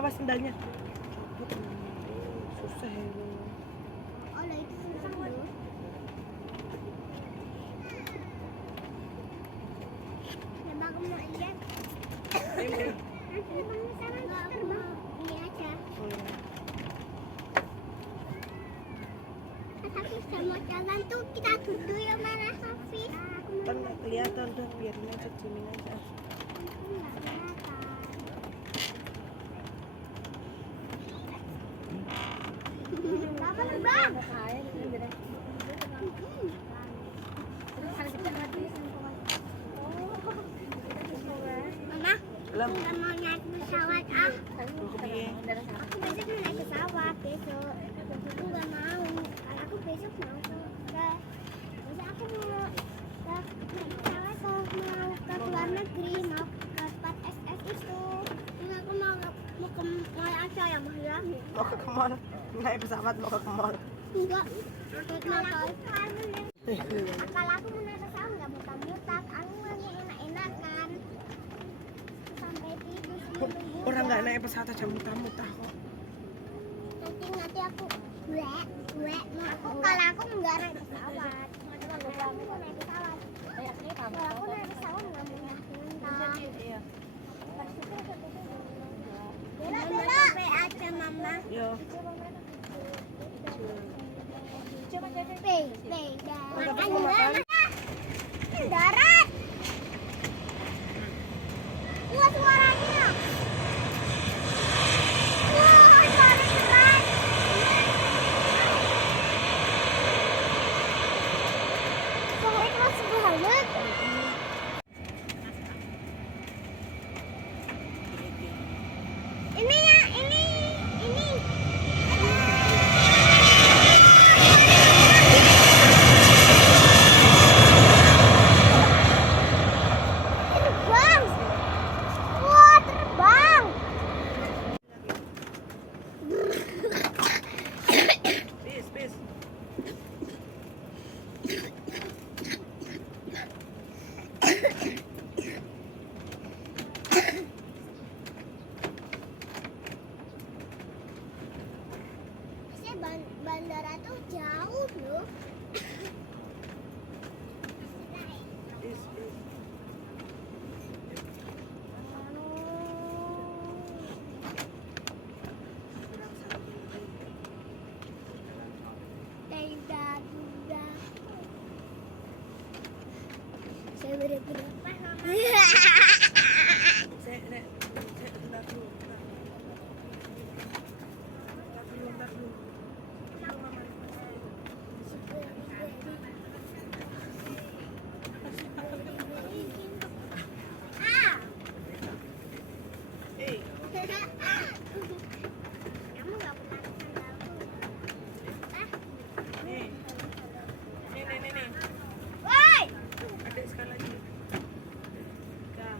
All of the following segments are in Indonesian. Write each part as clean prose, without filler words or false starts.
awas sendalnya. Susah ya. Oh, lah itu susah loh. Coba aku mau lihat. Ini. Ini aja. Tapi sama jalan tuh kita duduk ya mana Hafiz? Kan nggak kelihatan tuh, biarin aja, ciumin aja. Apa nih bang? Mama, Belum. nggak mau naik pesawat ah. Iya. Aku besok mau naik pesawat besok. Aku nggak mau. Kalau aku besok mau besok aku mau naik pesawat mau ke luar negeri, mau ke tempat SS itu. Ini aku mau ke mall aja ya Mas ya. Mau ke mall. Naik pesawat mau ke mall. Enggak. Kalau aku mau naik pesawat nggak mutar-mutar, aku mau yang enak-enakan. Sampai tidur sih. Orang nggak naik pesawat aja muntah-muntah kok. Nanti aku aku kalau aku nggak naik pesawat. Kalau aku mau naik pesawat. Kalau aku naik pesawat nggak muntah-muntah. Bela aja mama. Yo. Makan darat. Wah suaranya. Wah suara keras. Suara keras banget. Ini ya, ini. Terbang. Wah, terbang. Peace. Bandara tuh jauh loh. Peace. Saya berapa mama? Saya bentar dulu. Bentar dulu. Ah. Eh, Kamu nggak pernah sandalku. nih. Woi. Adik sekali lagi. Kak.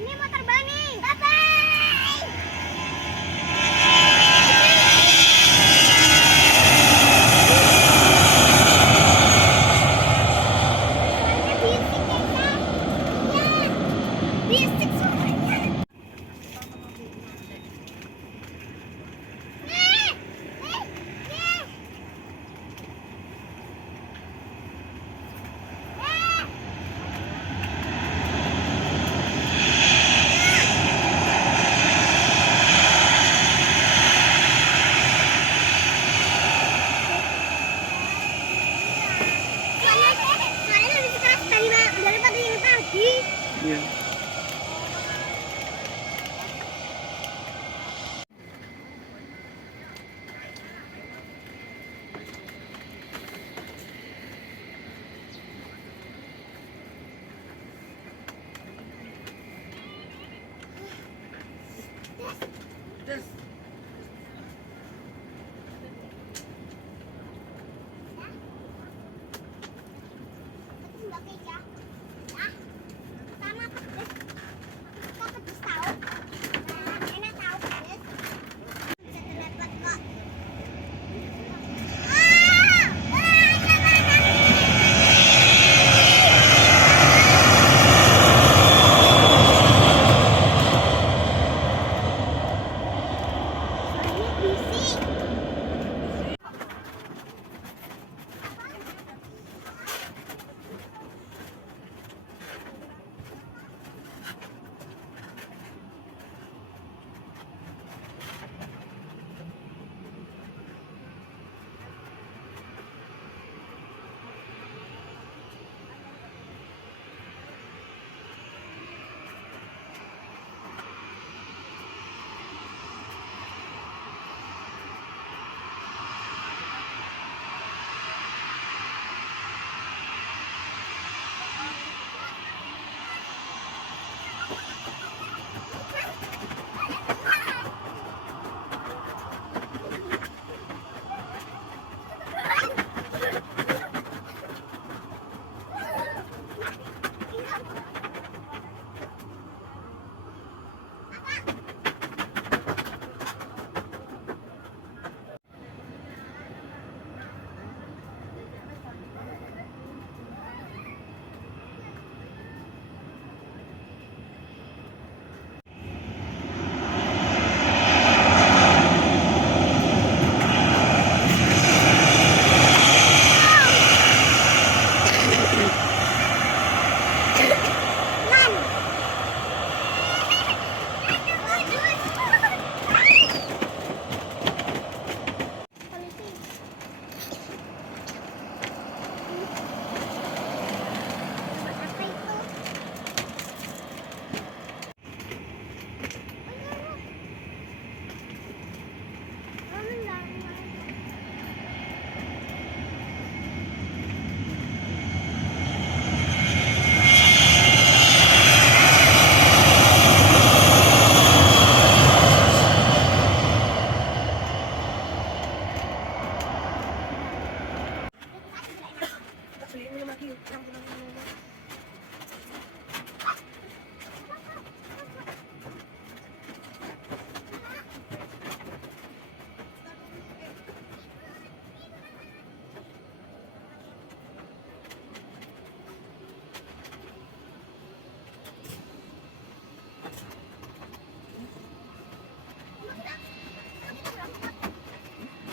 Ini mau terbang nih. Bye-bye. Suaranya berisik ya, Kak? Iya. Berisik suaranya. Nih. Iya. Terus. Itu Mbak Keja. Ah, sama pedes. Kok pedes tahu? Nah, enak tahu pedes. Bisa dapat kok. Soalnya bising. Beliin minum lagi. Campur lagi minum.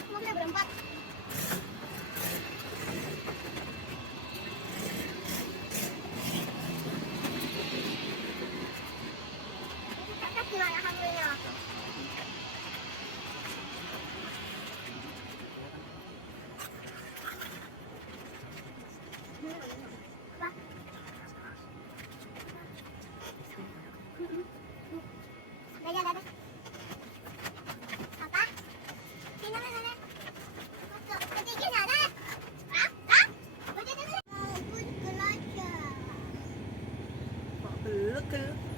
Mobilnya berempat. Kakak gimana hamilnya? Apa? Dadah, dadah. Apa? Sino na, dadah. Ketigil na, dadah. Ah? Ah? Baca dulu. Good, good. Pak belek ya.